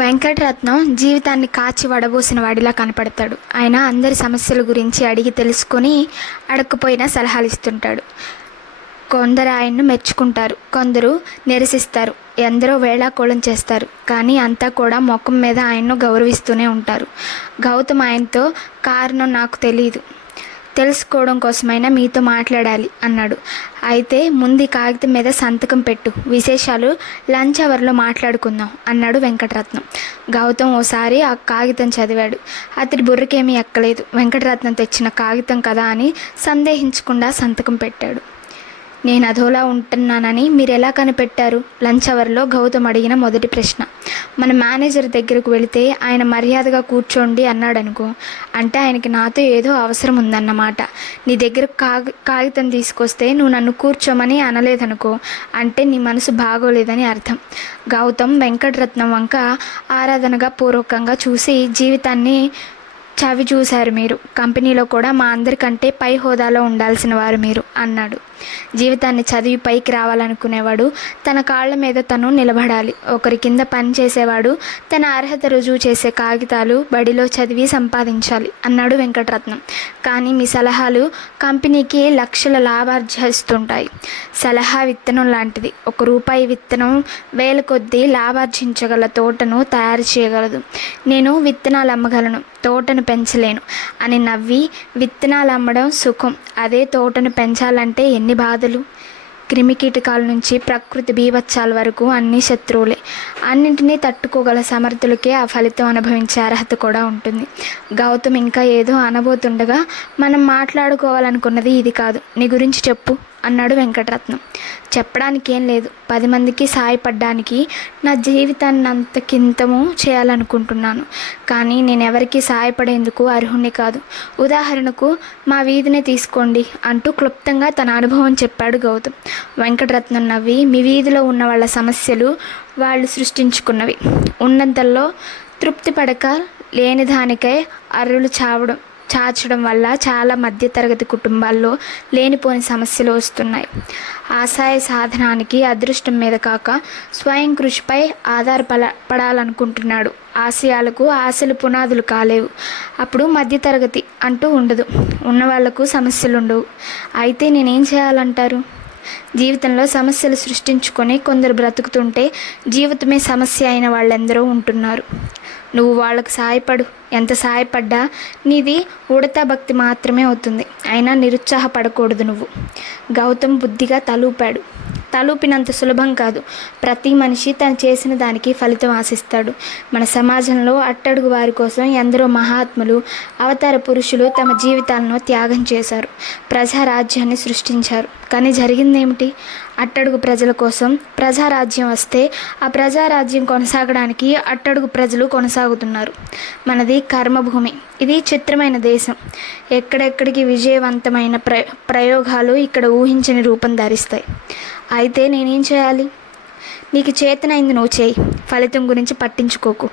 వెంకటరత్నం జీవితాన్ని కాచి వడబోసిన వాడిలా కనపడతాడు. ఆయన అందరి సమస్యల గురించి అడిగి తెలుసుకొని అడగకపోయినా సలహాలు ఇస్తుంటాడు. కొందరు ఆయన్ను మెచ్చుకుంటారు, కొందరు నిరసిస్తారు, ఎందరో వేళాకోళం చేస్తారు. కానీ అంతా కూడా ముఖం మీద ఆయన్ను గౌరవిస్తూనే ఉంటారు. గౌతమ్ ఆయనతో, కారణం నాకు తెలియదు, తెలుసుకోవడం కోసమైనా మీతో మాట్లాడాలి అన్నాడు. అయితే ముందు కాగితం మీద సంతకం పెట్టు, విశేషాలు లంచ్ అవర్లో మాట్లాడుకుందాం అన్నాడు వెంకటరత్నం. గౌతమ్ ఓసారి ఆ కాగితం చదివాడు. అతడి బుర్రకేమీ ఎక్కలేదు. వెంకటరత్నం తెచ్చిన కాగితం కదా అని సందేహించకుండా సంతకం పెట్టాడు. నేను అదోలా ఉంటున్నానని మీరు ఎలా కనిపెట్టారు? లంచ్ అవర్లో గౌతమ్ అడిగిన మొదటి ప్రశ్న. మన మేనేజర్ దగ్గరకు వెళితే ఆయన మర్యాదగా కూర్చోండి అన్నాడనుకో, అంటే ఆయనకి నాతో ఏదో అవసరం ఉందన్నమాట. నీ దగ్గర కాగితం తీసుకొస్తే నువ్వు నన్ను కూర్చోమని అనలేదనుకో, అంటే నీ మనసు బాగోలేదని అర్థం. గౌతమ్ వెంకటరత్నం వంక ఆరాధనగా పూర్వకంగా చూసి, జీవితాన్ని చవి చూశారు మీరు, కంపెనీలో కూడా మా అందరికంటే పై హోదాలో ఉండాల్సిన వారు మీరు అన్నాడు. జీవితాన్ని చదివి పైకి రావాలనుకునేవాడు తన కాళ్ళ మీద తను నిలబడాలి. ఒకరి కింద పని చేసేవాడు తన అర్హత రుజువు చేసే కాగితాలు బడిలో చదివి సంపాదించాలి అన్నాడు వెంకటరత్నం. కానీ మీ సలహాలు కంపెనీకి లక్షల లాభార్జిస్తుంటాయి. సలహా విత్తనం లాంటిది. ₹1 విత్తనం వేల కొద్దీ లాభార్జించగల తోటను తయారు చేయగలదు. నేను విత్తనాలు అమ్మగలను, తోటను పెంచలేను అని నవ్వి, విత్తనాలు అమ్మడం సుఖం, అదే తోటను పెంచాలంటే ఎన్ని బాధలు. క్రిమికీటకాల నుంచి ప్రకృతి బీభత్సాల వరకు అన్ని శత్రువులే. అన్నింటినీ తట్టుకోగల సమర్థులకే ఆ ఫలితం అనుభవించే అర్హత కూడా ఉంటుంది. గౌతమ్ ఇంకా ఏదో అనబోతుండగా, మనం మాట్లాడుకోవాలనుకున్నది ఇది కాదు, నీ గురించి చెప్పు అన్నాడు వెంకటరత్నం. చెప్పడానికి ఏం లేదు, 10 మందికి సాయపడ్డానికి నా జీవితాన్ని అంతకింతము చేయాలనుకుంటున్నాను. కానీ నేను ఎవరికి సాయపడేందుకు అర్హుణ్ణి కాదు. ఉదాహరణకు మా వీధినే తీసుకోండి అంటూ క్లుప్తంగా తన అనుభవం చెప్పాడు గౌతమ్. వెంకటరత్నం నవ్వి, మీ వీధిలో ఉన్న వాళ్ళ సమస్యలు వాళ్ళు సృష్టించుకున్నవి. ఉన్నంతల్లో తృప్తి పడక లేని దానికై అర్రులు చాచడం వల్ల చాలా మధ్యతరగతి కుటుంబాల్లో లేనిపోని సమస్యలు వస్తున్నాయి. ఆశయ సాధనానికి అదృష్టం మీద కాక స్వయం కృషిపై ఆధారపడాలనుకుంటున్నాడు. ఆశయాలకు ఆశలు పునాదులు కాలేవు. అప్పుడు మధ్యతరగతి అంటూ ఉండదు, ఉన్నవాళ్లకు సమస్యలు ఉండవు. అయితే నేనేం చేయాలంటారు? జీవితంలో సమస్యలు సృష్టించుకొని కొందరు బ్రతుకుతుంటే జీవితమే సమస్య అయిన వాళ్ళెందరో ఉంటున్నారు. నువ్వు వాళ్ళకు సాయపడు. ఎంత సాయపడ్డా నీది ఉడతా భక్తి మాత్రమే అవుతుంది. అయినా నిరుత్సాహపడకూడదు నువ్వు. గౌతమ్ బుద్ధిగా తలూపాడు. తలూపినంత సులభం కాదు. ప్రతి మనిషి తను చేసిన దానికి ఫలితం ఆశిస్తాడు. మన సమాజంలో అట్టడుగు వారి కోసం ఎందరో మహాత్ములు, అవతార పురుషులు తమ జీవితాలను త్యాగం చేశారు, ప్రజారాజ్యాన్ని సృష్టించారు. కానీ జరిగిందేమిటి? అట్టడుగు ప్రజల కోసం ప్రజారాజ్యం వస్తే ఆ ప్రజారాజ్యం కొనసాగడానికి అట్టడుగు ప్రజలు కొనసాగుతున్నారు. మనది కర్మభూమి. ఇది చిత్రమైన దేశం. ఎక్కడెక్కడికి విజయవంతమైన ప్రయోగాలు ఇక్కడ ఊహించని రూపం ధరిస్తాయి. అయితే నేనేం చేయాలి? నీకు చేతనైంది నువ్వు చేయి. ఫలితం గురించి పట్టించుకోకు.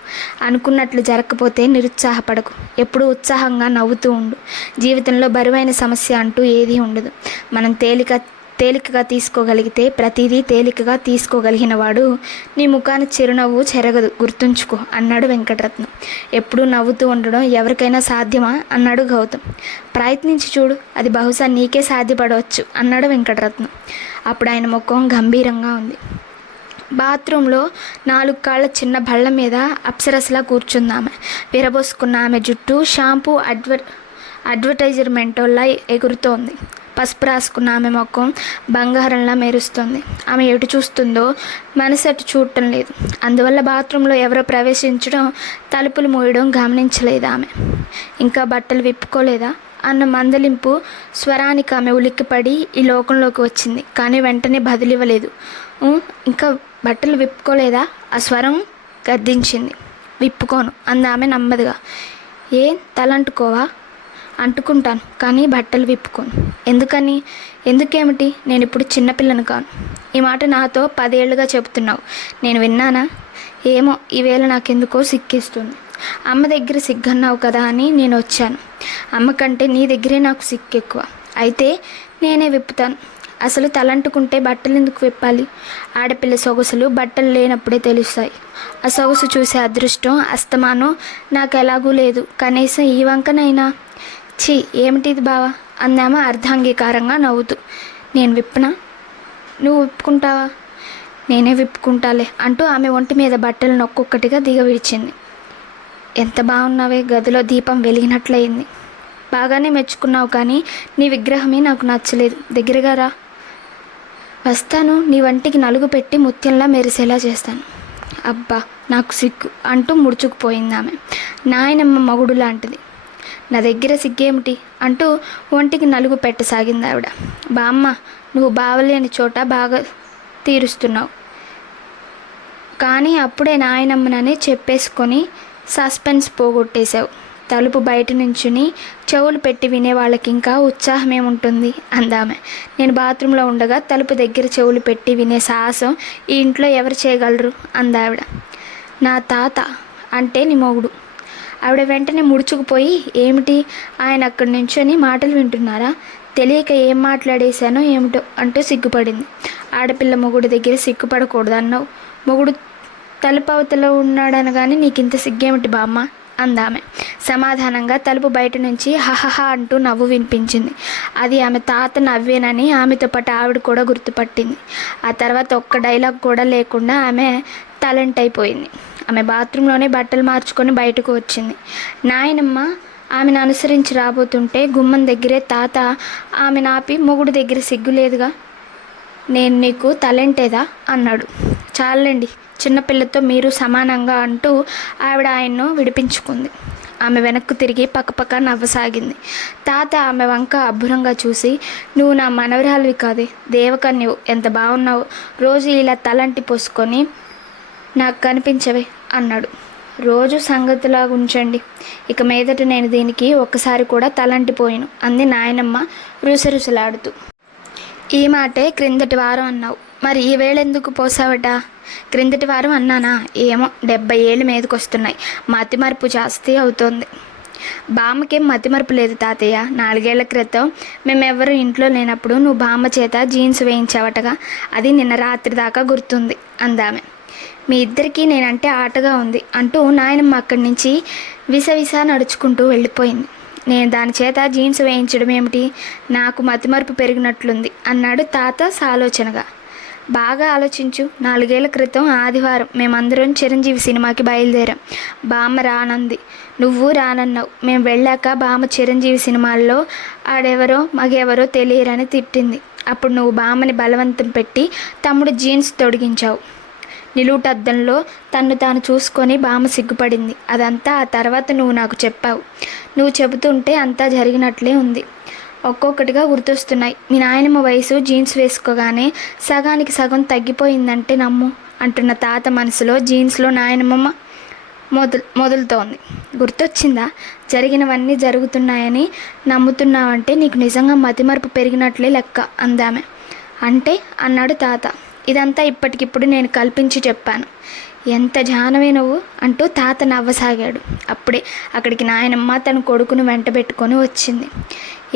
అనుకున్నట్లు జరగకపోతే నిరుత్సాహపడకు. ఎప్పుడూ ఉత్సాహంగా నవ్వుతూ ఉండు. జీవితంలో బరువైన సమస్య అంటూ ఏదీ ఉండదు. మనం తేలికగా తీసుకోగలిగితే ప్రతిదీ తేలికగా తీసుకోగలిగిన వాడు నీ ముఖాన చిరునవ్వు చెరగదు, గుర్తుంచుకో అన్నాడు వెంకటరత్నం. ఎప్పుడూ నవ్వుతూ ఉండడం ఎవరికైనా సాధ్యమా అన్నాడు గౌతమ్. ప్రయత్నించి చూడు, అది బహుశా నీకే సాధ్యపడవచ్చు అన్నాడు వెంకటరత్నం. అప్పుడు ఆయన ముఖం గంభీరంగా ఉంది. బాత్రూంలో 4 కాళ్ళ చిన్న బళ్ళ మీద అప్సరసలా కూర్చుందామె. విరబోసుకున్న ఆమె జుట్టు షాంపూ అడ్వర్టైజర్మెంటోలా ఎగురుతోంది. పసుపు రాసుకున్న ఆమె ముఖం బంగారంలా మెరుస్తుంది. ఆమె ఎటు చూస్తుందో మనసు అటు చూడటం లేదు. అందువల్ల బాత్రూంలో ఎవరో ప్రవేశించడం, తలుపులు మూయడం గమనించలేదు ఆమె. ఇంకా బట్టలు విప్పుకోలేదా అన్న మందలింపు స్వరానికి ఆమె ఉలిక్కిపడి ఈ లోకంలోకి వచ్చింది. కానీ వెంటనే బదిలివ్వలేదు. ఇంకా బట్టలు విప్పుకోలేదా? ఆ స్వరం గద్దించింది. విప్పుకోను అందామె నెమ్మదిగా. ఏం తలంటుకోవా? అంటుకుంటాను, కానీ బట్టలు విప్పుకోను. ఎందుకని? ఎందుకేమిటి? నేను ఇప్పుడు చిన్నపిల్లను కాను. ఈ మాట నాతో 10 ఏళ్లుగా చెబుతున్నావు. నేను విన్నానా? ఏమో, ఈవేళ నాకెందుకో సిక్కిస్తుంది. అమ్మ దగ్గర సిగ్గన్నావు కదా అని నేను వచ్చాను. అమ్మ కంటే నీ దగ్గరే నాకు సిక్కు ఎక్కువ. అయితే నేనే విప్పుతాను. అసలు తలంటుకుంటే బట్టలు ఎందుకు విప్పాలి? ఆడపిల్ల సొగసులు బట్టలు లేనప్పుడే తెలుస్తాయి. ఆ సొగసు చూసే అదృష్టం అస్తమానం నాకు ఎలాగూ లేదు. కనీసం ఈ వంకనైనా. ఛీ, ఏమిటిది బావా అందామా అర్ధాంగీకారంగా నవ్వుతూ. నేను విప్పనా? నువ్వు విప్పుకుంటావా? నేనే విప్పుకుంటాలే అంటూ ఆమె ఒంటి మీద బట్టలను ఒక్కొక్కటిగా దిగవిడిచింది. ఎంత బాగున్నావే, గదిలో దీపం వెలిగినట్లయింది. బాగానే మెచ్చుకున్నావు, కానీ నీ విగ్రహమే నాకు నచ్చలేదు. దగ్గరగా రా. వస్తాను. నీ వంటికి నలుగు పెట్టి ముత్యంలా మెరిసేలా చేస్తాను. అబ్బా, నాకు సిగ్గు అంటూ ముడుచుకుపోయింది ఆమె. నాయనమ్మ మగుడు లాంటిది. నా దగ్గర సిగ్గేమిటి అంటూ ఒంటికి నలుగు పెట్టసాగింది ఆవిడ. బామ్మ, నువ్వు బావలేని చోట బాగా తీరుస్తున్నావు. కానీ అప్పుడే నాయనమ్మనని చెప్పేసుకొని సస్పెన్స్ పోగొట్టేశావు. తలుపు బయట నుంచుని చెవులు పెట్టి వినే వాళ్ళకి ఇంకా ఉత్సాహం ఏముంటుంది అందామె. నేను బాత్రూంలో ఉండగా తలుపు దగ్గర చెవులు పెట్టి వినే సాహసం ఈ ఇంట్లో ఎవరు చేయగలరు అందావిడ. నా తాత అంటే నీ మొగుడు. ఆవిడ వెంటనే ముడుచుకుపోయి, ఏమిటి ఆయన అక్కడి నుంచొని మాటలు వింటున్నారా? తెలియక ఏం మాట్లాడేశానో ఏమిటో అంటూ సిగ్గుపడింది. ఆడపిల్ల మొగుడు దగ్గర సిగ్గుపడకూడదన్నావు. మొగుడు తలుపవతలో ఉన్నాడనగానే నీకింత సిగ్గేమిటి బామ్మ అందామె. సమాధానంగా తలుపు బయట నుంచి హహహ అంటూ నవ్వు వినిపించింది. అది ఆమె తాత నవ్వేనని ఆమెతో పాటు ఆవిడ కూడా గుర్తుపట్టింది. ఆ తర్వాత ఒక్క డైలాగ్ కూడా లేకుండా ఆమె టాలెంట్ అయిపోయింది. ఆమె బాత్రూంలోనే బట్టలు మార్చుకొని బయటకు వచ్చింది. నాయనమ్మ ఆమెను అనుసరించి రాబోతుంటే గుమ్మం దగ్గరే తాత ఆమె నాపి, మొగుడు దగ్గర సిగ్గు లేదుగా, నేను నీకు తలెంటేదా అన్నాడు. చాలండి, చిన్నపిల్లతో మీరు సమానంగా అంటూ ఆవిడ ఆయన్ను విడిపించుకుంది. ఆమె వెనక్కు తిరిగి పక్కపక్క నవ్వసాగింది. తాత ఆమె వంక అబ్బురంగా చూసి, నువ్వు నా మనవరాలివి కాదే, దేవకన్యవు, ఎంత బాగున్నావు, రోజు ఇలా తలంటి పోసుకొని నాకు కనిపించవే అన్నాడు. రోజు సంగతిలాగా ఉంచండి, ఇక మీదట నేను దీనికి ఒక్కసారి కూడా తలంటిపోయాను అంది నాయనమ్మ రుసరుసలాడుతూ. ఈ మాటే క్రిందటి వారం అన్నావు, మరి ఈ వేళ ఎందుకు పోసావట? క్రిందటి వారం అన్నానా? ఏమో, 70 ఏళ్ళు మీదకొస్తున్నాయి, మతిమరుపు జాస్తి అవుతోంది. బామ్మకేం మతిమరుపు లేదు తాతయ్య. 4 ఏళ్ల క్రితం మేమెవ్వరూ ఇంట్లో లేనప్పుడు నువ్వు బామ్మ చేత జీన్స్ వేయించావటగా, అది నిన్న రాత్రి దాకా గుర్తుంది అందామె. మీ ఇద్దరికీ నేనంటే ఆటగా ఉంది అంటూ నాయనమ్మ అక్కడి నుంచి విసవిసా నడుచుకుంటూ వెళ్ళిపోయింది. నేను దాని చేత జీన్స్ వేయించడం ఏమిటి? నాకు మతిమరుపు పెరిగినట్లుంది అన్నాడు తాత సాలోచనగా. బాగా ఆలోచించు. 4 ఏళ్ల క్రితం ఆదివారం మేమందరం చిరంజీవి సినిమాకి బయలుదేరాం. బామ్మ రానంది, నువ్వు రానన్నావు. మేము వెళ్ళాక బామ్మ చిరంజీవి సినిమాల్లో ఆడెవరో మగెవరో తెలియరని తిట్టింది. అప్పుడు నువ్వు బామ్మని బలవంతం పెట్టి తమ్ముడు జీన్స్ తొడిగించావు. నిలువుటద్దంలో తన్ను తాను చూసుకొని బామ్మ సిగ్గుపడింది. అదంతా ఆ తర్వాత నువ్వు నాకు చెప్పావు. నువ్వు చెబుతుంటే అంతా జరిగినట్లే ఉంది. ఒక్కొక్కటిగా గుర్తొస్తున్నాయి. మీ నాయనమ్మ వయసు జీన్స్ వేసుకోగానే సగానికి సగం తగ్గిపోయిందంటే నమ్ము అంటున్న తాత మనసులో జీన్స్లో నాయనమ్మ మొదలుతోంది. గుర్తొచ్చిందా? జరిగినవన్నీ జరుగుతున్నాయని నమ్ముతున్నావంటే నీకు నిజంగా మతిమరుపు పెరిగినట్లే లెక్క అందామె. అంటే అన్నాడు తాత. ఇదంతా ఇప్పటికిప్పుడు నేను కల్పించి చెప్పాను. ఎంత జానవే నువ్వు అంటూ తాత నవ్వసాగాడు. అప్పుడే అక్కడికి నాయనమ్మ తన కొడుకును వెంటబెట్టుకొని వచ్చింది.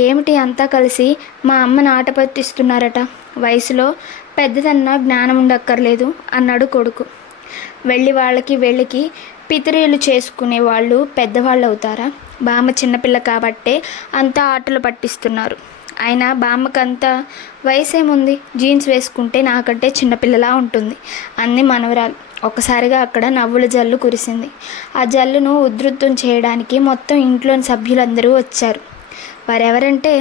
ఏమిటి అంతా కలిసి మా అమ్మని ఆట పట్టిస్తున్నారట? వయసులో పెద్దదన్నా జ్ఞానం ఉండక్కర్లేదు అన్నాడు కొడుకు. వాళ్ళకి పితరీలు చేసుకునే వాళ్ళు పెద్దవాళ్ళు అవుతారా? బామ్మ చిన్నపిల్ల కాబట్టే అంతా ఆటలు పట్టిస్తున్నారు. అయినా బామ్మకంత వయసేముంది? జీన్స్ వేసుకుంటే నాకంటే చిన్నపిల్లలా ఉంటుంది అంది మనవరాలు. ఒక్కసారిగా అక్కడ నవ్వుల జల్లు కురిసింది. ఆ జల్లును ఉధృతం చేయడానికి మొత్తం ఇంట్లోని సభ్యులందరూ వచ్చారు. వారెవరంటే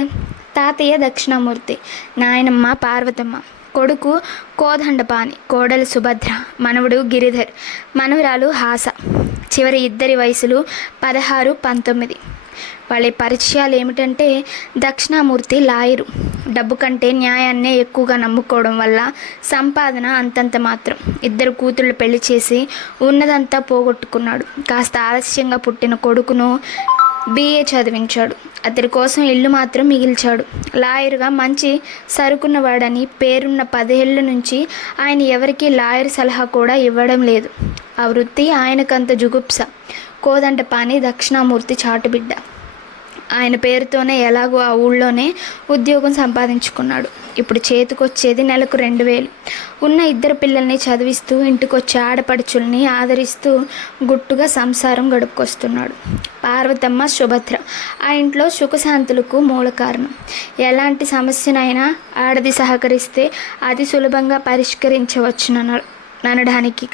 తాతయ్య దక్షిణామూర్తి, నాయనమ్మ పార్వతమ్మ, కొడుకు కోదండపాణి, కోడలు సుభద్ర, మనవడు గిరిధర్, మనవరాలు హాస. చివరి ఇద్దరి వయసులు 16, 19. వాళ్ళ పరిచయాలు ఏమిటంటే దక్షిణామూర్తి లాయరు, డబ్బు కంటే న్యాయాన్నే ఎక్కువగా నమ్ముకోవడం వల్ల సంపాదన అంతంత మాత్రం. 2 కూతుళ్ళు పెళ్లి చేసి ఉన్నదంతా పోగొట్టుకున్నాడు. కాస్త ఆలస్యంగా పుట్టిన కొడుకును BA చదివించాడు. అతడి కోసం ఇల్లు మాత్రం మిగిల్చాడు. లాయరుగా మంచి సరుకున్నవాడని పేరున్న 10 ఏళ్ల నుంచి ఆయన ఎవరికీ లాయర్ సలహా కూడా ఇవ్వడం లేదు. ఆ వృత్తి ఆయనకంత జుగుప్స. కోదండపాణి దక్షిణామూర్తి చాటుబిడ్డ. ఆయన పేరుతోనే ఎలాగో ఆ ఊళ్ళోనే ఉద్యోగం సంపాదించుకున్నాడు. ఇప్పుడు చేతికొచ్చేది నెలకు 2000. ఉన్న 2 పిల్లల్ని చదివిస్తూ ఇంటికొచ్చే ఆడపడుచుల్ని ఆదరిస్తూ గుట్టుగా సంసారం గడుపుకొస్తున్నాడు. పార్వతమ్మ, సుభద్ర ఆ ఇంట్లో సుఖశాంతులకు మూల కారణం. ఎలాంటి సమస్యనైనా ఆడది సహకరిస్తే అది సులభంగా పరిష్కరించవచ్చుననడానికి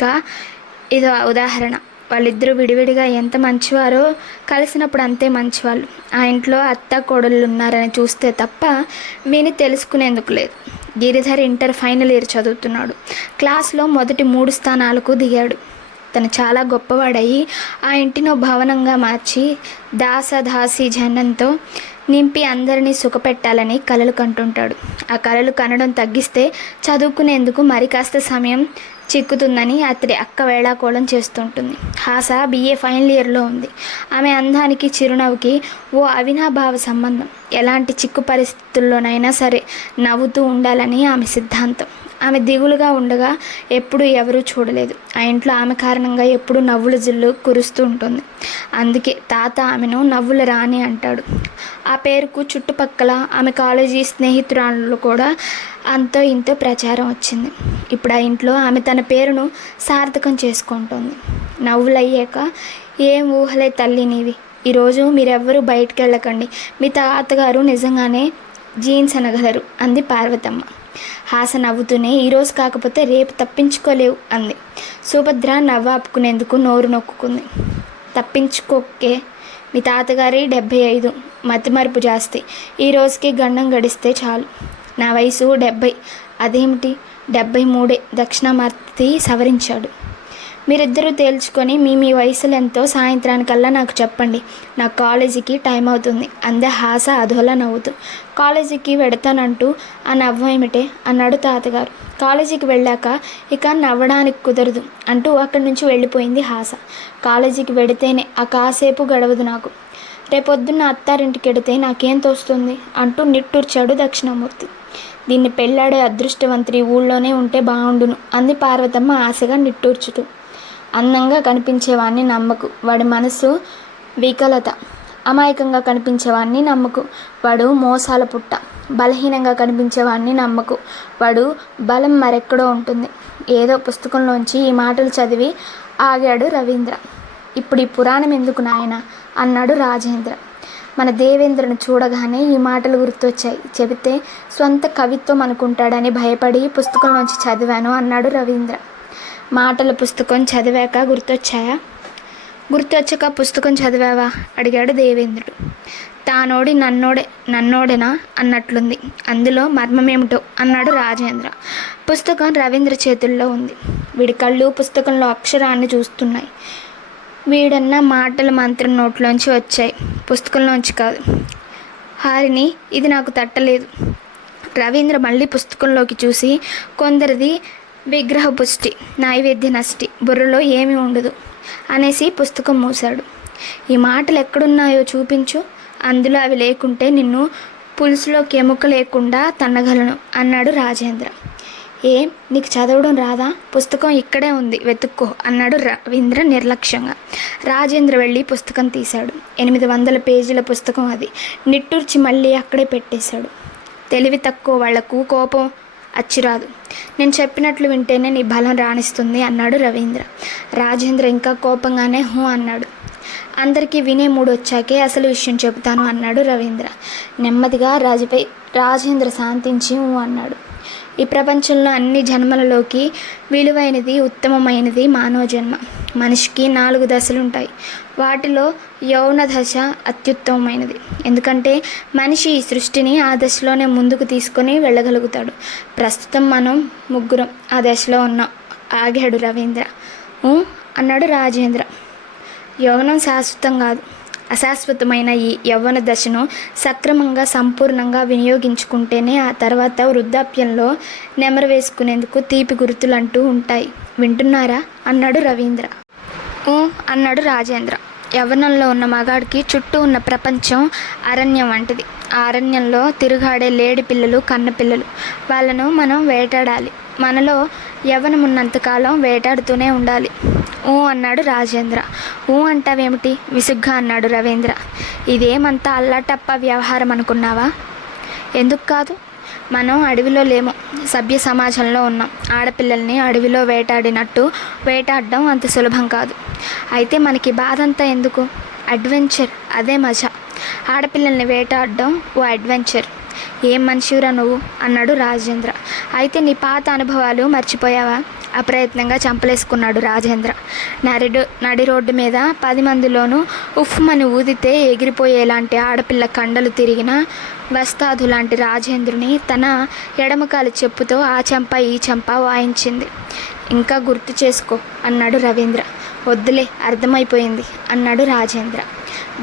ఇదో ఉదాహరణ. వాళ్ళిద్దరూ విడివిడిగా ఎంత మంచివారో కలిసినప్పుడు అంతే మంచివాళ్ళు. ఆ ఇంట్లో అత్త కోడళ్ళు ఉన్నారని చూస్తే తప్ప విని తెలుసుకునేందుకు లేదు. గిరిధర్ ఇంటర్ ఫైనల్ ఇయర్ చదువుతున్నాడు. క్లాస్లో మొదటి 3 స్థానాలకు దిగాడు. తను చాలా గొప్పవాడయి ఆ ఇంటిని భవనంగా మార్చి దాసదాసి జనంతో నింపి అందరినీ సుఖపెట్టాలని కలలు కంటుంటాడు. ఆ కలలు కనడం తగ్గిస్తే చదువుకునేందుకు మరి కాస్త సమయం చిక్కుతుందని అతడి అక్క వేళాకోళం చేస్తుంటుంది. హాస BA ఫైనల్ ఇయర్లో ఉంది. ఆమె అందానికి చిరునవ్వుకి ఓ అవినాభావ సంబంధం. ఎలాంటి చిక్కు పరిస్థితుల్లోనైనా సరే నవ్వుతూ ఉండాలని ఆమె సిద్ధాంతం. ఆమె దిగులుగా ఉండగా ఎప్పుడూ ఎవరూ చూడలేదు. ఆ ఇంట్లో ఆమె కారణంగా ఎప్పుడూ నవ్వుల జిల్లు కురుస్తూ ఉంటుంది. అందుకే తాత ఆమెను నవ్వుల రాణి అంటాడు. ఆ పేరుకు చుట్టుపక్కల ఆమె కాలేజీ స్నేహితురాళ్ళు కూడా అంతో ఇంతో ప్రచారం వచ్చింది. ఇప్పుడు ఆ ఇంట్లో ఆమె తన పేరును సార్థకం చేసుకుంటోంది. నవ్వులయ్యాక ఏం ఊహలే తల్లి నీవి. ఈరోజు మీరెవ్వరూ బయటికి వెళ్ళకండి. మీ తాతగారు నిజంగానే జీన్స్ అనగలరు అంది పార్వతమ్మ. హాస నవ్వుతూనే ఈరోజు కాకపోతే రేపు తప్పించుకోలేవు అంది. సుభద్ర నవ్వు ఆపుకునేందుకు నోరు నొక్కుంది. తప్పించుకోకే, మీ తాతగారి 75, మతిమరుపు జాస్తి. ఈ రోజుకి గండం గడిస్తే చాలు. నా వయసు 70. అదేమిటి 73? దక్షిణామూర్తి సవరించాడు. మీరిద్దరూ తేల్చుకొని మీ వయసులు ఎంతో సాయంత్రానికల్లా నాకు చెప్పండి. నాకు కాలేజీకి టైం అవుతుంది అందే హాస అదోలా నవ్వుతూ. కాలేజీకి వెడతానంటూ ఆ నవ్వేమిటే అన్నాడు తాతగారు. కాలేజీకి వెళ్ళాక ఇక నవ్వడానికి కుదరదు అంటూ అక్కడి నుంచి వెళ్ళిపోయింది హాస. కాలేజీకి వెడితేనే ఆ కాసేపు గడవదు నాకు. రేపొద్దున్న అత్తారింటికి వెడితే నాకేం తోస్తుంది అంటూ నిట్టూర్చాడు దక్షిణామూర్తి. దీన్ని పెళ్ళాడే అదృష్టవంతుడి ఊళ్ళోనే ఉంటే బాగుండును అంది పార్వతమ్మ ఆశగా నిట్టూర్చుతూ. అందంగా కనిపించేవాణ్ణి నమ్మకు, వాడి మనసు వికలత. అమాయకంగా కనిపించేవాణ్ణి నమ్మకు, వాడు మోసాల పుట్ట. బలహీనంగా కనిపించేవాణ్ణి నమ్మకు, వాడు బలం మరెక్కడో ఉంటుంది. ఏదో పుస్తకంలోంచి ఈ మాటలు చదివి ఆగాడు రవీంద్ర. ఇప్పుడు ఈ పురాణం ఎందుకు నాయనా అన్నాడు రాజేంద్ర. మన దేవేంద్రను చూడగానే ఈ మాటలు గుర్తొచ్చాయి. చెబితే సొంత కవిత్వం అనుకుంటాడని భయపడి పుస్తకంలోంచి చదివాను అన్నాడు రవీంద్ర. మాటల పుస్తకం చదివాక గుర్తొచ్చాయా? గుర్తొచ్చాక పుస్తకం చదివావా అడిగాడు దేవేంద్రుడు. తానోడి నన్నోడేనా అన్నట్లుంది, అందులో మర్మమేమిటో అన్నాడు రాజేంద్ర. పుస్తకం రవీంద్ర చేతుల్లో ఉంది. వీడి కళ్ళు పుస్తకంలో అక్షరాన్ని చూస్తున్నాయి. వీడన్న మాటల మంత్రం నోట్లోంచి వచ్చాయి, పుస్తకంలోంచి కాదు. హారిని ఇది నాకు తట్టలేదు. రవీంద్ర మళ్ళీ పుస్తకంలోకి చూసి కొందరిది విగ్రహ పుష్టి, నైవేద్య నష్టి, బుర్రలో ఏమీ ఉండదు అనేసి పుస్తకం మూశాడు. ఈ మాటలు ఎక్కడున్నాయో చూపించు, అందులో అవి లేకుంటే నిన్ను పులుసులోకి ఎముక లేకుండా తన్నగలను అన్నాడు రాజేంద్ర. ఏం నీకు చదవడం రాదా? పుస్తకం ఇక్కడే ఉంది, వెతుక్కో అన్నాడు రవీంద్ర నిర్లక్ష్యంగా. రాజేంద్ర వెళ్ళి పుస్తకం తీశాడు. 800 పేజీల పుస్తకం అది. నిట్టూర్చి మళ్ళీ అక్కడే పెట్టేశాడు. తెలివి తక్కువ వాళ్లకు కోపం అచ్చిరాదు. నేను చెప్పినట్లు వింటేనే నీ బలం రాణిస్తుంది అన్నాడు రవీంద్ర. రాజేంద్ర ఇంకా కోపంగానే హూ అన్నాడు. అందరికీ వినే మూడు వచ్చాకే అసలు విషయం చెబుతాను అన్నాడు రవీంద్ర. నెమ్మదిగా రాజేంద్ర శాంతించి హూ అన్నాడు. ఈ ప్రపంచంలో అన్ని జన్మలలోకి విలువైనది, ఉత్తమమైనది మానవ జన్మ. మనిషికి 4 దశలుంటాయి. వాటిలో యౌవన దశ అత్యుత్తమమైనది. ఎందుకంటే మనిషి ఈ సృష్టిని ఆ దశలోనే ముందుకు తీసుకొని వెళ్ళగలుగుతాడు. ప్రస్తుతం మనం ముగ్గురం ఆ దశలో ఉన్నాం ఆగాడు రవీంద్ర. అన్నాడు రాజేంద్ర. యౌవనం శాశ్వతం కాదు. అశాశ్వతమైన ఈ యవ్వన దశను సక్రమంగా సంపూర్ణంగా వినియోగించుకుంటేనే ఆ తర్వాత వృద్ధాప్యంలో నెమరు వేసుకునేందుకు తీపి గుర్తులంటూ ఉంటాయి. వింటున్నారా అన్నాడు రవీంద్ర. అన్నాడు రాజేంద్ర. యవ్వనంలో ఉన్న మగాడికి చుట్టూ ఉన్న ప్రపంచం అరణ్యం వంటిది. ఆ అరణ్యంలో తిరుగాడే లేడి పిల్లలు, కన్నపిల్లలు. వాళ్ళను మనం వేటాడాలి. మనలో యవ్వనం ఉన్నంతకాలం వేటాడుతూనే ఉండాలి. అన్నాడు రాజేంద్ర. అంటావేమిటి విసుగ్గా అన్నాడు రవీంద్ర. ఇదేమంతా అల్లాటప్ప వ్యవహారం అనుకున్నావా? ఎందుకు కాదు? మనం అడవిలో లేము, సభ్య సమాజంలో ఉన్నాం. ఆడపిల్లల్ని అడవిలో వేటాడినట్టు వేటాడడం అంత సులభం కాదు. అయితే మనకి బాధ అంతా ఎందుకు? అడ్వెంచర్, అదే మజా. ఆడపిల్లల్ని వేటాడడం ఓ అడ్వెంచర్. ఏం మనిషిరా నువ్వు అన్నాడు రాజేంద్ర. అయితే నీ పాత అనుభవాలు మర్చిపోయావా? అప్రయత్నంగా చంపలేసుకున్నాడు రాజేంద్ర. నడి రోడ్డు మీద 10 మందిలోనూ ఉఫ్మని ఊదితే ఎగిరిపోయేలాంటి ఆడపిల్ల కండలు తిరిగిన వస్తాదు లాంటి రాజేంద్రుని తన ఎడమకాలు చెప్పుతో ఆ చెంప ఈ చెంప వాయించింది. ఇంకా గుర్తు చేసుకో అన్నాడు రవీంద్ర. వద్దులే, అర్థమైపోయింది అన్నాడు రాజేంద్ర.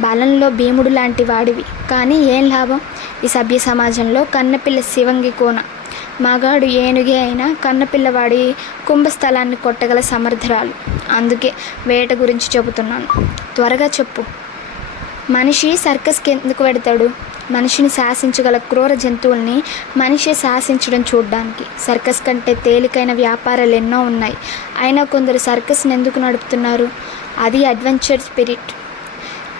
బలంలో భీముడు లాంటి వాడివి, కానీ ఏం లాభం? ఈ సభ్య సమాజంలో కన్నపిల్ల శివంగి కోన. మగాడు ఏనుగే అయినా కన్నపిల్లవాడి కుంభస్థలాన్ని కొట్టగల సమర్థురాలు. అందుకే వేట గురించి చెబుతున్నాను. త్వరగా చెప్పు. మనిషి సర్కస్కి ఎందుకు పెడతాడు? మనిషిని శాసించగల క్రూర జంతువుల్ని మనిషి శాసించడం చూడ్డానికి. సర్కస్ కంటే తేలికైన వ్యాపారాలు ఎన్నో ఉన్నాయి. అయినా కొందరు సర్కస్ని ఎందుకు నడుపుతున్నారు? అది అడ్వెంచర్ స్పిరిట్.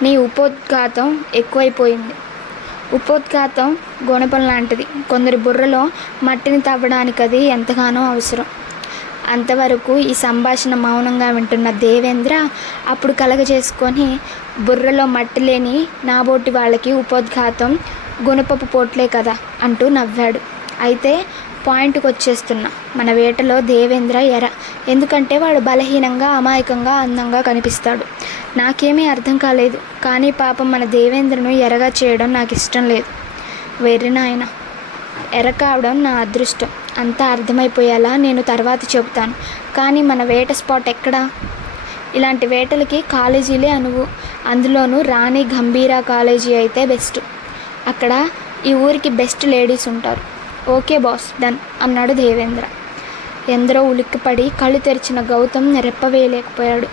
నీ ఉపోద్ఘాతం ఎక్కువైపోయింది. ఉపోద్ఘాతం గుణపం లాంటిది. కొందరి బుర్రలో మట్టిని తవ్వడానికి అది ఎంతగానో అవసరం. అంతవరకు ఈ సంభాషణ మౌనంగా వింటున్న దేవేంద్ర అప్పుడు కలగజేసుకొని, బుర్రలో మట్టి లేని నాబోటి వాళ్ళకి ఉపోద్ఘాతం గుణపపు పోట్లే కదా అంటూ నవ్వాడు. అయితే పాయింట్కి వచ్చేస్తున్నా. మన వేటలో దేవేంద్ర ఎందుకంటే వాడు బలహీనంగా, అమాయకంగా, అందంగా కనిపిస్తాడు. నాకేమీ అర్థం కాలేదు, కానీ పాపం మన దేవేంద్రను ఎరగా చేయడం నాకు ఇష్టం లేదు. వెర్రి నాయన, ఎర కావడం నా అదృష్టం. అంతా అర్థమైపోయేలా నేను తర్వాత చెబుతాను. కానీ మన వేట స్పాట్ ఎక్కడా? ఇలాంటి వేటలకి కాలేజీలే అనువు. అందులోనూ రాణి గంభీరా కాలేజీ అయితే బెస్ట్. అక్కడ ఈ ఊరికి బెస్ట్ లేడీస్ ఉంటారు. ఓకే బాస్, డన్ అన్నాడు దేవేంద్ర. ఎందరో ఉలిక్కిపడి కళ్ళు తెరిచిన గౌతమ్ రెప్పవేయలేకపోయాడు.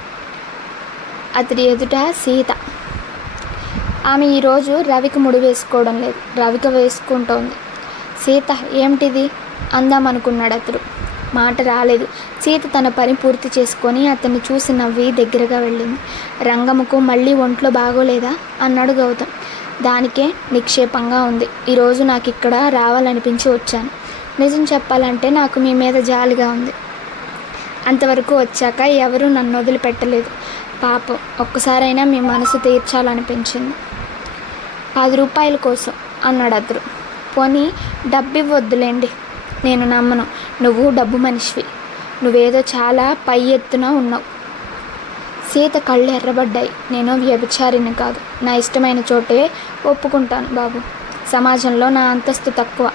అతడి ఎదుట సీత. ఆమె ఈరోజు రవికి ముడి వేసుకోవడం లేదు, రవిక వేసుకుంటోంది. సీత, ఏమిటిది అందామనుకున్నాడు అతడు. మాట రాలేదు. సీత తన పని పూర్తి చేసుకొని అతన్ని చూసి నవ్వి దగ్గరగా వెళ్ళింది. రంగమ్మకు మళ్ళీ ఒంట్లో బాగోలేదా అన్నాడు గౌతమ్. దానికే నిక్షేపంగా ఉంది. ఈరోజు నాకు ఇక్కడ రావాలనిపించి వచ్చాను. నిజం చెప్పాలంటే నాకు మీ మీద జాలిగా ఉంది. అంతవరకు వచ్చాక ఎవరూ నన్ను వదిలిపెట్టలేదు. పాపం, ఒక్కసారైనా మీ మనసు తీర్చాలనిపించింది. 10 రూపాయల కోసం అన్నాడు అతడు. పోనీ డబ్బివ్వద్దులేండి. నేను నమ్మను. నువ్వు డబ్బు మనిషివి. నువ్వేదో చాలా పై ఎత్తున ఉన్నావు. సీత కళ్ళు ఎర్రబడ్డాయి. నేను వ్యభిచారిని కాదు. నా ఇష్టమైన చోటే ఒప్పుకుంటాను బాబు. సమాజంలో నా అంతస్తు తక్కువ,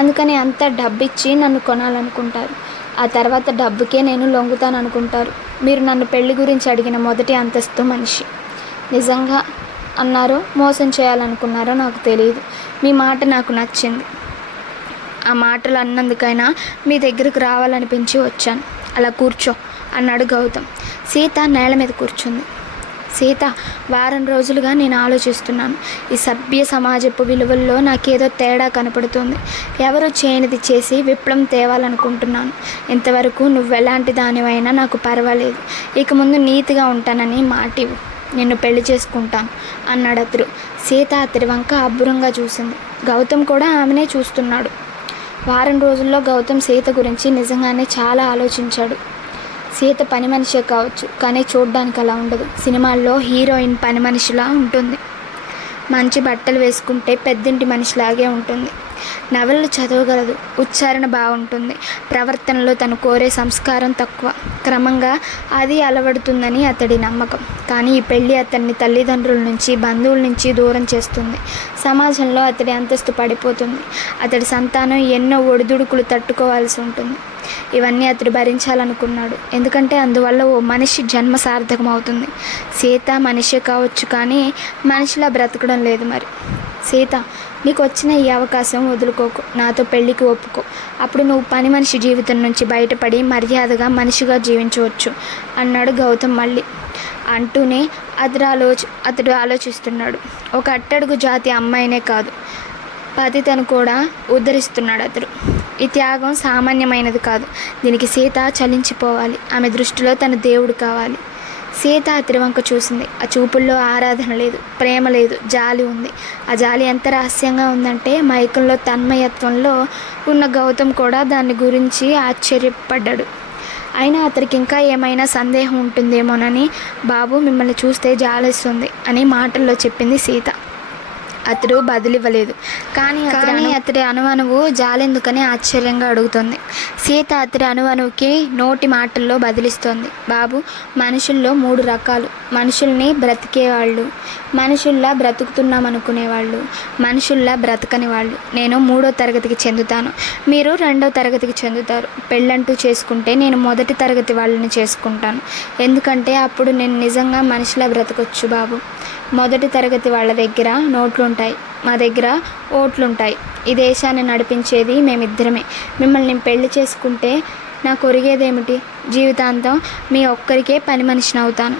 అందుకని అంతా డబ్బిచ్చి నన్ను కొనాలనుకుంటారు. ఆ తర్వాత డబ్బుకే నేను లొంగుతాననుకుంటారు. మీరు నన్ను పెళ్లి గురించి అడిగిన మొదటి అంతస్తు మనిషి. నిజంగా అన్నారో మోసం చేయాలనుకున్నారో నాకు తెలియదు. మీ మాట నాకు నచ్చింది. ఆ మాటలు అన్నందుకైనా మీ దగ్గరకు రావాలనిపించి వచ్చాను. అలా కూర్చో అన్నాడు గౌతమ్. సీత నేల మీద కూర్చుంది. సీత, వారం రోజులుగా నేను ఆలోచిస్తున్నాను. ఈ సభ్య సమాజపు విలువల్లో నాకేదో తేడా కనపడుతుంది. ఎవరో చేయనిది చేసి విప్లవం తేవాలనుకుంటున్నాను. ఇంతవరకు నువ్వెలాంటి దానివైనా నాకు పర్వాలేదు. ఇక ముందు నీతిగా ఉంటానని మాటివు. నిన్ను పెళ్లి చేసుకుంటాను అన్నాడు అతడు. సీత అతడి వంక అబ్బురంగా చూసింది. గౌతమ్ కూడా ఆమెనే చూస్తున్నాడు. వారం రోజుల్లో గౌతమ్ సీత గురించి నిజంగానే చాలా ఆలోచించాడు. సీత పని మనిషే కావచ్చు, కానీ చూడ్డానికి అలా ఉండదు. సినిమాల్లో హీరోయిన్ పని మనిషిలా ఉంటుంది. మంచి బట్టలు వేసుకుంటే పెద్దింటి మనిషిలాగే ఉంటుంది. నవలలు చదవగలదు, ఉచ్చారణ బాగుంటుంది. ప్రవర్తనలో తను కోరే సంస్కారం తక్కువ. క్రమంగా అది అలవడుతుందని అతడి నమ్మకం. కానీ ఈ పెళ్ళి అతన్ని తల్లిదండ్రుల నుంచి, బంధువుల నుంచి దూరం చేస్తుంది. సమాజంలో అతడి అంతస్తు పడిపోతుంది. అతడి సంతానం ఎన్నో ఒడిదుడుకులు తట్టుకోవాల్సి ఉంటుంది. ఇవన్నీ అతడు భరించాలనుకున్నాడు. ఎందుకంటే అందువల్ల ఓ మనిషి జన్మ సార్థకం అవుతుంది. సీత మనిషే కావచ్చు, కానీ మనిషిలా బ్రతకడం లేదు. మరి సీత, నీకు వచ్చిన ఈ అవకాశం వదులుకోకు. నాతో పెళ్ళికి ఒప్పుకో. అప్పుడు నువ్వు పని మనిషి జీవితం నుంచి బయటపడి మర్యాదగా మనిషిగా జీవించవచ్చు అన్నాడు గౌతమ్ మళ్ళీ. అంటూనే అతడు ఆలోచిస్తున్నాడు. ఒక అట్టడుగు జాతి అమ్మాయినే కాదు, పతితను కూడా ఉద్ధరిస్తున్నాడు అతడు. ఈ త్యాగం సామాన్యమైనది కాదు. దీనికి సీత చలించిపోవాలి. ఆమె దృష్టిలో తను దేవుడు కావాలి. సీత అతడి వంక చూసింది. ఆ చూపుల్లో ఆరాధన లేదు, ప్రేమ లేదు, జాలి ఉంది. ఆ జాలి ఎంత రహస్యంగా ఉందంటే మైకంలో తన్మయత్వంలో ఉన్న గౌతమ్ కూడా దాని గురించి ఆశ్చర్యపడ్డాడు. అయినా అతనికి ఇంకా ఏమైనా సందేహం ఉంటుందేమోనని, బాబు మిమ్మల్ని చూస్తే జాలేస్తుంది అని మాటల్లో చెప్పింది సీత. అతడు బదులివ్వలేదు. కానీ అతడి అనువనువు జాలెందుకని ఆశ్చర్యంగా అడుగుతోంది. సీత అతడి అనువనువుకి నోటి మాటల్లో బదిలిస్తోంది. బాబు, మనుషుల్లో 3 రకాలు. మనుషుల్ని బ్రతికేవాళ్ళు, మనుషుల్లా బ్రతుకుతున్నాం అనుకునేవాళ్ళు, మనుషుల్లా బ్రతకని వాళ్ళు. నేను 3వ తరగతికి చెందుతాను, మీరు 2వ తరగతికి చెందుతారు. పెళ్ళంటూ చేసుకుంటే నేను 1వ తరగతి వాళ్ళని చేసుకుంటాను. ఎందుకంటే అప్పుడు నేను నిజంగా మనిషిలా బ్రతకొచ్చు బాబు. 1వ తరగతి వాళ్ళ దగ్గర నోట్లుంటాయి, మా దగ్గర ఓట్లుంటాయి. ఈ దేశాన్ని నడిపించేది మేమిద్దరమే. మిమ్మల్ని నేను పెళ్లి చేసుకుంటే నాకు ఒరిగేదేమిటి? జీవితాంతం మీ ఒక్కరికే పని మనిషిని అవుతాను.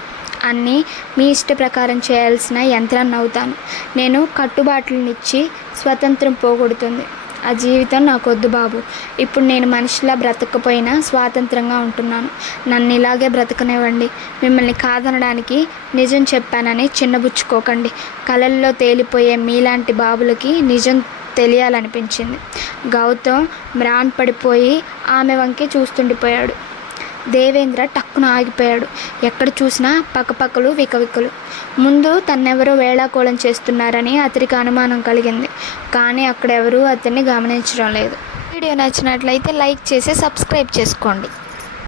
అన్నీ మీ ఇష్ట ప్రకారం చేయాల్సిన యంత్రాన్ని అవుతాను. నేను కట్టుబాట్లనిచ్చి స్వతంత్రం పోగొడుతుంది. ఆ జీవితం నాకొద్దు బాబు. ఇప్పుడు నేను మనిషిలా బ్రతకపోయినా స్వాతంత్రంగా ఉంటున్నాను. నన్ను ఇలాగే బ్రతకనివ్వండి. మిమ్మల్ని కాదనడానికి నిజం చెప్పానని చిన్నబుచ్చుకోకండి. కలల్లో తేలిపోయే మీలాంటి బాబులకి నిజం తెలియాలనిపించింది. గౌతమ్ మ్రాన్పడిపోయి ఆమె వంకే చూస్తుండిపోయాడు. దేవేంద్ర టక్కున ఆగిపోయాడు. ఎక్కడ చూసినా పక్కపక్కలు వికవికలు. ముందు తన్నెవరో వేళాకోళం చేస్తున్నారని అతనికి అనుమానం కలిగింది. కానీ అక్కడెవరూ అతన్ని గమనించడం లేదు. వీడియో నచ్చినట్లయితే లైక్ చేసి సబ్స్క్రైబ్ చేసుకోండి.